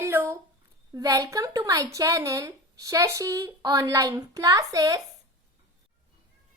Hello, welcome to my channel Shashi Online Classes.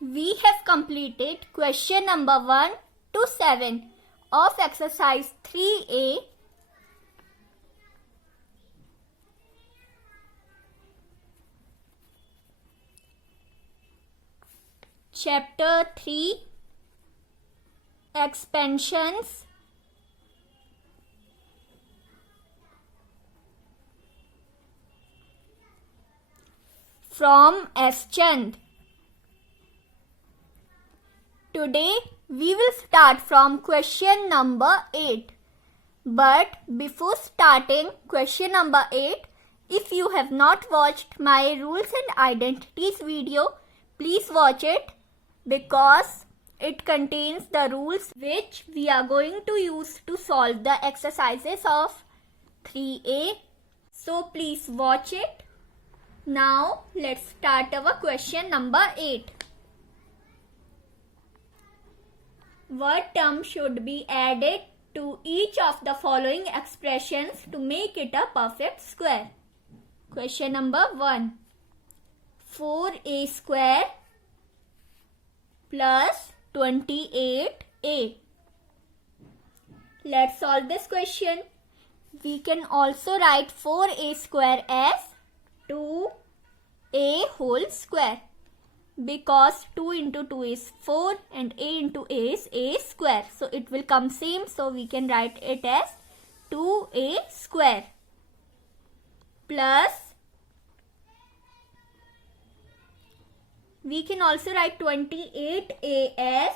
We have completed question number 1 to 7 of exercise 3A. Chapter 3 Expansions. From S. Chand. Today we will start from question number 8. But before starting question number 8, if you have not watched my rules and identities video, please watch it because it contains the rules which we are going to use to solve the exercises of 3A. So please watch it. Now let's start our question number 8. What term should be added to each of the following expressions to make it a perfect square? Question number 1. 4a square plus 28a. Let's solve this question. We can also write 4a square as 2a whole square because 2 into 2 is 4 and a into a is a square. So it will come same. So we can write it as 2a square plus we can also write 28a as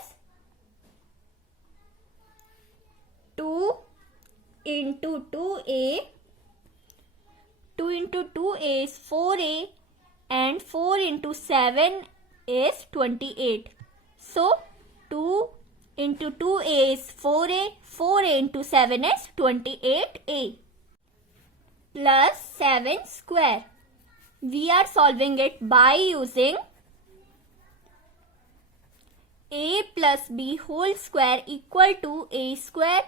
2 into 2a. 2 into 2a is 4a and 4 into 7 is 28. So 2 into 2a is 4a, 4a into 7 is 28a plus 7 square. We are solving it by using a plus b whole square equal to a square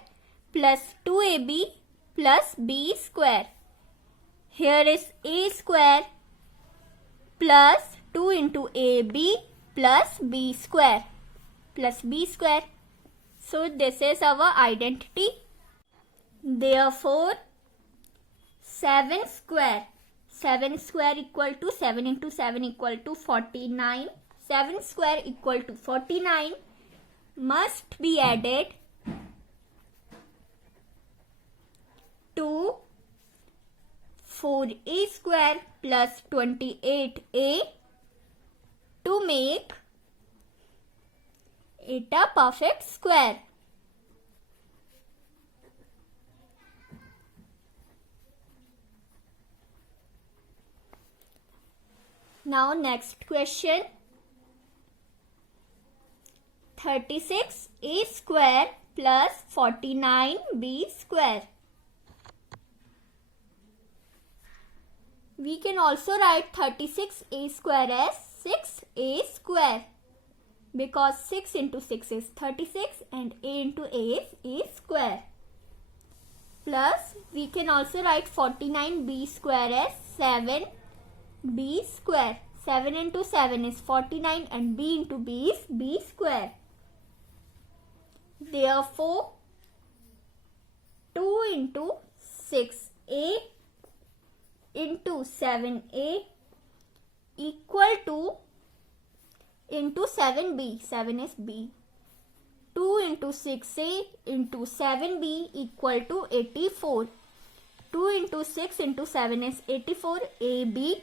plus 2ab plus b square. Here is a square plus 2 into ab plus b square plus b square. So this is our identity. Therefore 7 square equal to 7 into 7 equal to 49. 7 square equal to 49 must be added to 4a square plus 28a to make it a perfect square. Now next question. 36a square plus 49b square. We can also write 36a square as 6a square because 6 into 6 is 36 and a into a is a square. Plus we can also write 49b square as 7b square. 7 into 7 is 49 and b into b is b square. Therefore 2 into 6a into 7a equal to into 7b. 7 is b. 2 into 6a into 7b equal to 84. 2 into 6 into 7 is 84. ab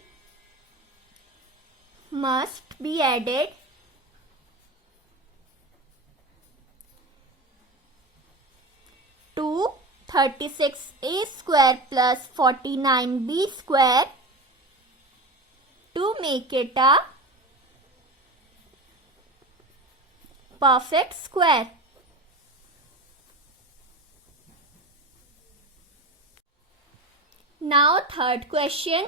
must be added to 36a square plus 49b square to make it a perfect square. Now third question.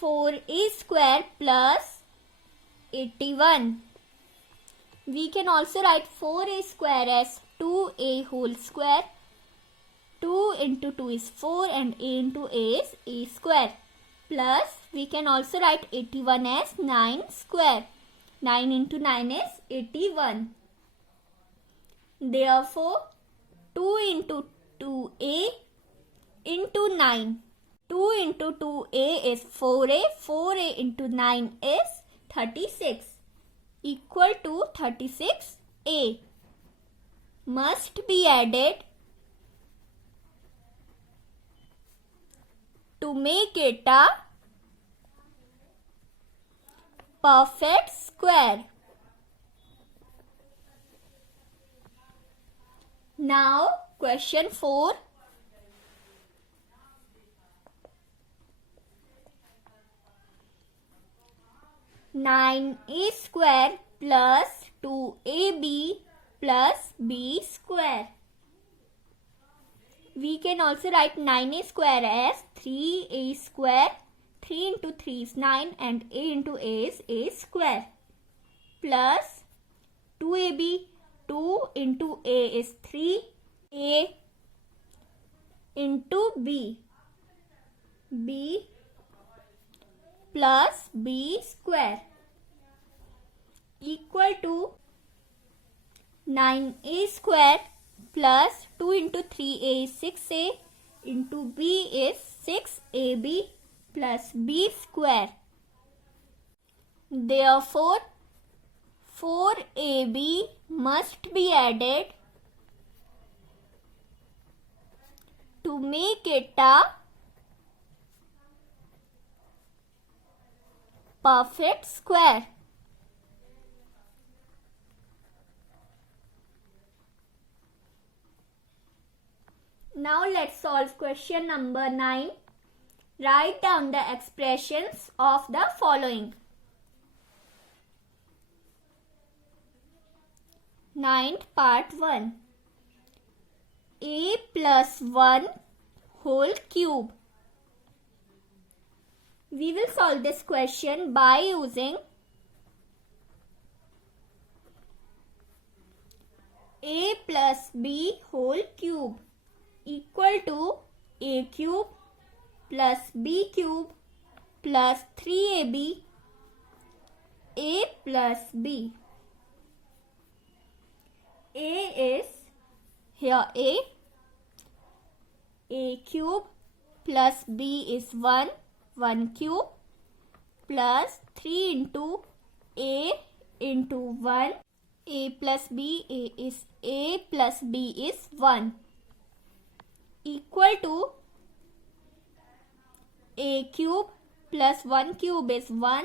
4a square plus 81. We can also write 4a square as 2a whole square 2 into 2 is 4 and a into a is a square. Plus we can also write 81 as 9 square. 9 into 9 is 81. Therefore 2 into 2a into 9. 2 into 2a is 4a. 4a into 9 is 36. Equal to 36a. Must be added to make it a perfect square. Now question 4. Nine a square plus 2ab plus b square. We can also write 9a square as 3a square. 3 into 3 is 9 and a into a is a square. Plus 2ab. 2 into a is 3. A into b. b plus b square equal to 9a square plus 2 into 3a is 6a into b is 6ab plus b square. Therefore 4ab must be added to make it a perfect square. Now let's solve question number 9. Write down the expressions of the following. 9th part 1. A plus 1 whole cube. We will solve this question by using a plus b whole cube equal to a cube plus b cube plus 3ab a plus b. A is here a cube plus b is 1 cube plus 3 into a into 1 a plus b is a plus b is 1 equal to a cube plus 1 cube is 1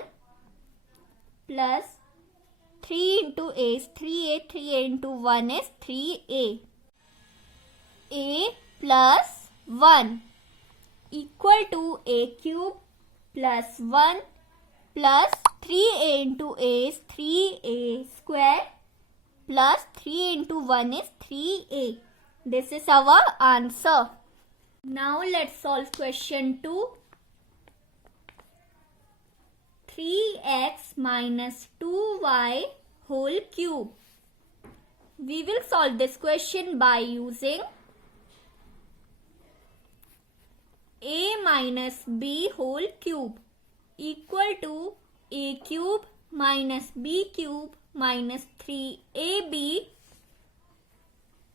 plus 3 into a is 3a. 3a into 1 is 3a. A plus 1 equal to a cube plus 1 plus 3a into a is 3a square plus 3 into 1 is 3a. This is our answer. Now let's solve question 2. 3x minus 2y whole cube. We will solve this question by using a minus b whole cube equal to a cube minus b cube minus 3ab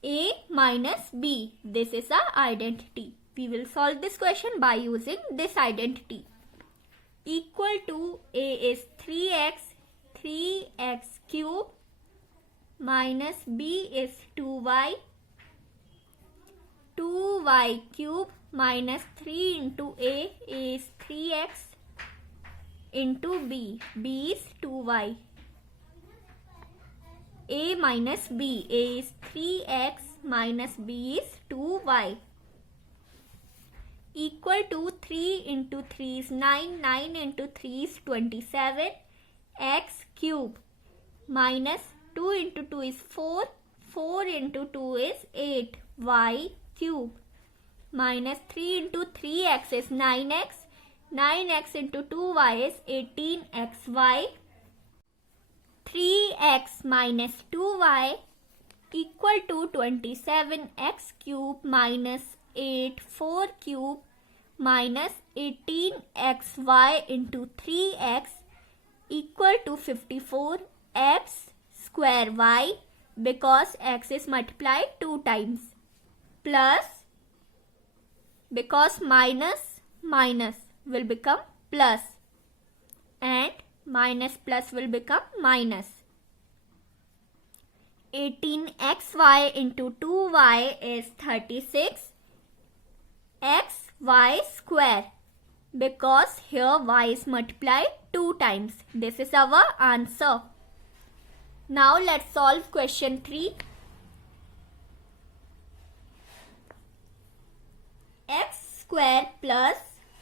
a minus b. This is our identity. We will solve this question by using this identity. Equal to a is 3x cube minus b is 2y cube minus 3 into a is 3x into b is 2y. A minus b, a is 3x minus b is 2y equal to 3 into 3 is 9, 9 into 3 is 27 x cube minus 2 into 2 is 4, 4 into 2 is 8 y cube minus 3 into 3x is 9x, 9x into 2y is 18xy. 3x minus 2y equal to 27x cube minus 8 4 cube minus 18xy into 3x equal to 54x square y, because x is multiplied 2 times, plus, because minus will become plus and minus plus will become minus. 18xy into 2y is 36 xy square, because here y is multiplied 2 times. This is our answer. Now let's solve question 3. X square plus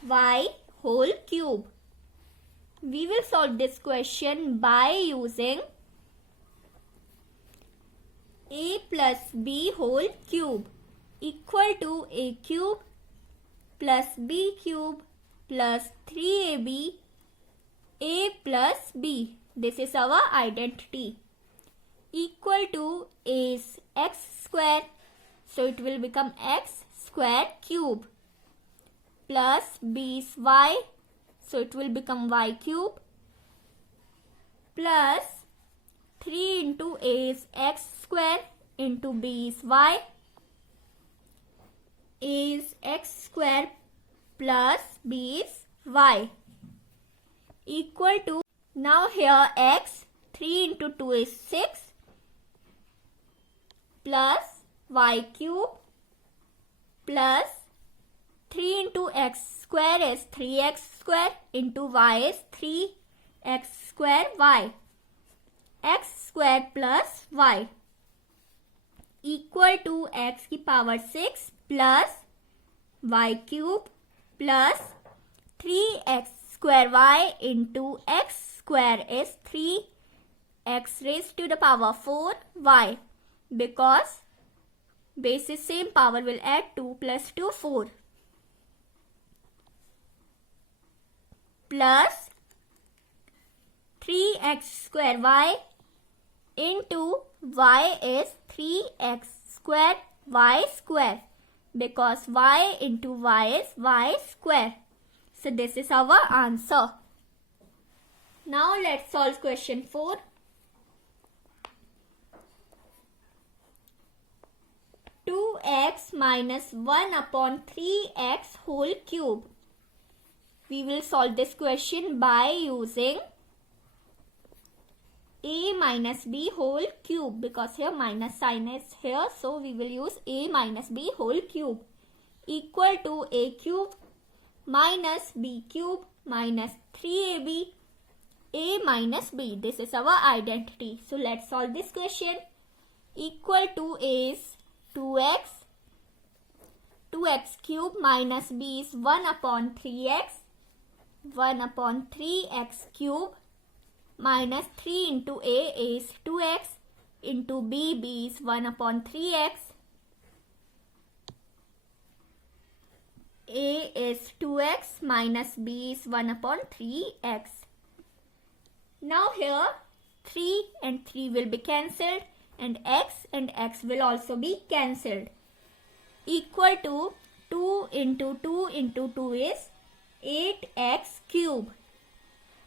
y whole cube. We will solve this question by using a plus b whole cube equal to a cube plus b cube plus 3ab a plus b. This is our identity. Equal to a is x square, so it will become x square cube, plus b is y, so it will become y cube, plus 3 into a is x square into b is y. A is x square plus b is y equal to, now here x, 3 into 2 is 6 plus y cube plus 3 into x square is 3x square into y is 3x square y. X square plus y equal to x की power 6 plus y cube plus 3x square y into x square is 3x raised to the power 4 y, because base is same, power will add 2 plus 2 4, plus 3x square y into y is 3x square y square, because y into y is y square. So this is our answer. Now let's solve question 4. X minus 1 upon 3x whole cube. We will solve this question by using a minus b whole cube, because here minus sign is here, so we will use a minus b whole cube equal to a cube minus b cube minus 3ab a minus b. This is our identity. So let's solve this question. Equal to a is 2x cube minus b is 1 upon 3x cube minus 3 into a is 2x into b is 1 upon 3x. A is 2x minus b is 1 upon 3x. Now here 3 and 3 will be cancelled and x will also be cancelled. Equal to 2 into 2 into 2 is 8x cube.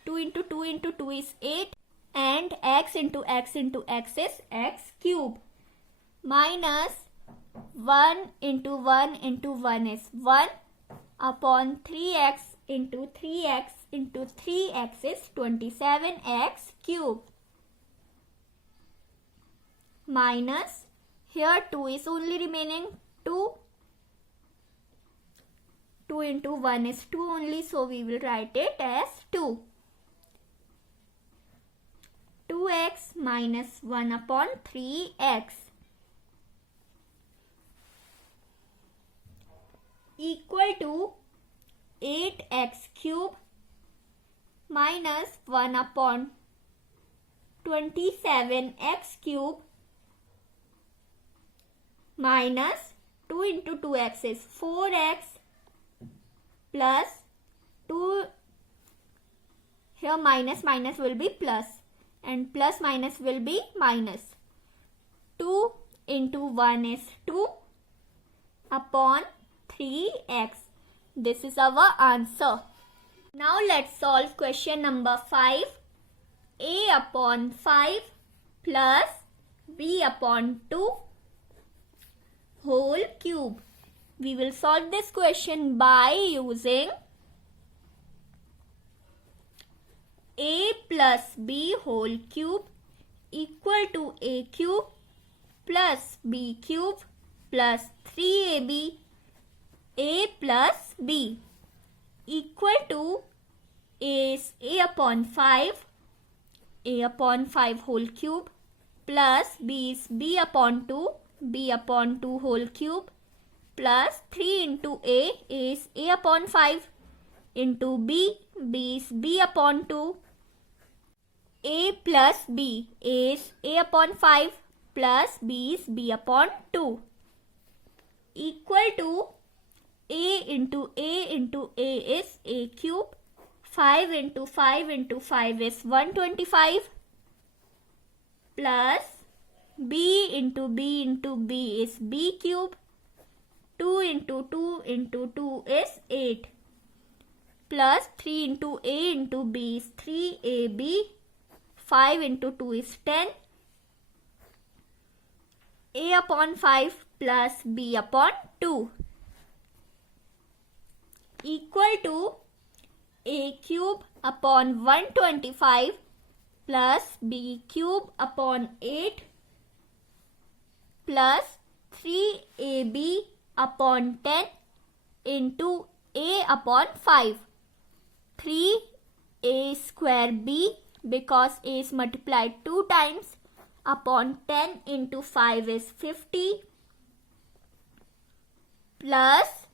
2 into 2 into 2 is 8 and x into x into x is x cube. Minus 1 into 1 into 1 is 1 upon 3x into 3x into 3x is 27x cube. Minus, here 2 is only remaining, 2 into 1 is 2 only, so we will write it as 2. 2x minus 1 upon 3x equal to 8x cube minus 1 upon 27x cube minus 2 into 2x is 4x plus 2, here minus will be plus and plus minus will be minus. 2 into 1 is 2 upon 3x. This is our answer. Now let's solve question number 5. A upon 5 plus b upon 2 whole cube. We will solve this question by using a plus b whole cube equal to a cube plus b cube plus 3ab a plus b equal to a is a upon 5 whole cube plus b is b upon 2 whole cube plus 3 into a is a upon 5 into b is b upon 2. A plus b is a upon 5 plus b is b upon 2 equal to a into a is a cube. 5 into 5 into 5 is 125 plus b into b is b cube. 2 into 2 is 8 plus 3 into b is 3ab. 5 into 2 is 10. A upon 5 plus b upon 2 equal to a cube upon 125 plus b cube upon 8 plus 3ab upon 10 into a upon 5. 3a square b because a is multiplied 2 times upon 10 into 5 is 50 plus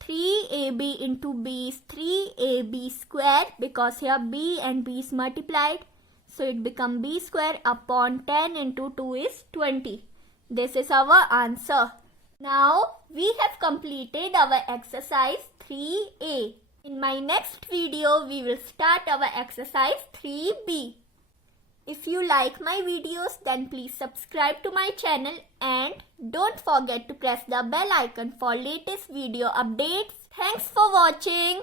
3ab into b is 3ab square because here b and b is multiplied, so it becomes b square upon 10 into 2 is 20. This is our answer. Now we have completed our exercise 3a. In my next video we will start our exercise 3b. If you like my videos, then please subscribe to my channel and don't forget to press the bell icon for latest video updates. Thanks for watching.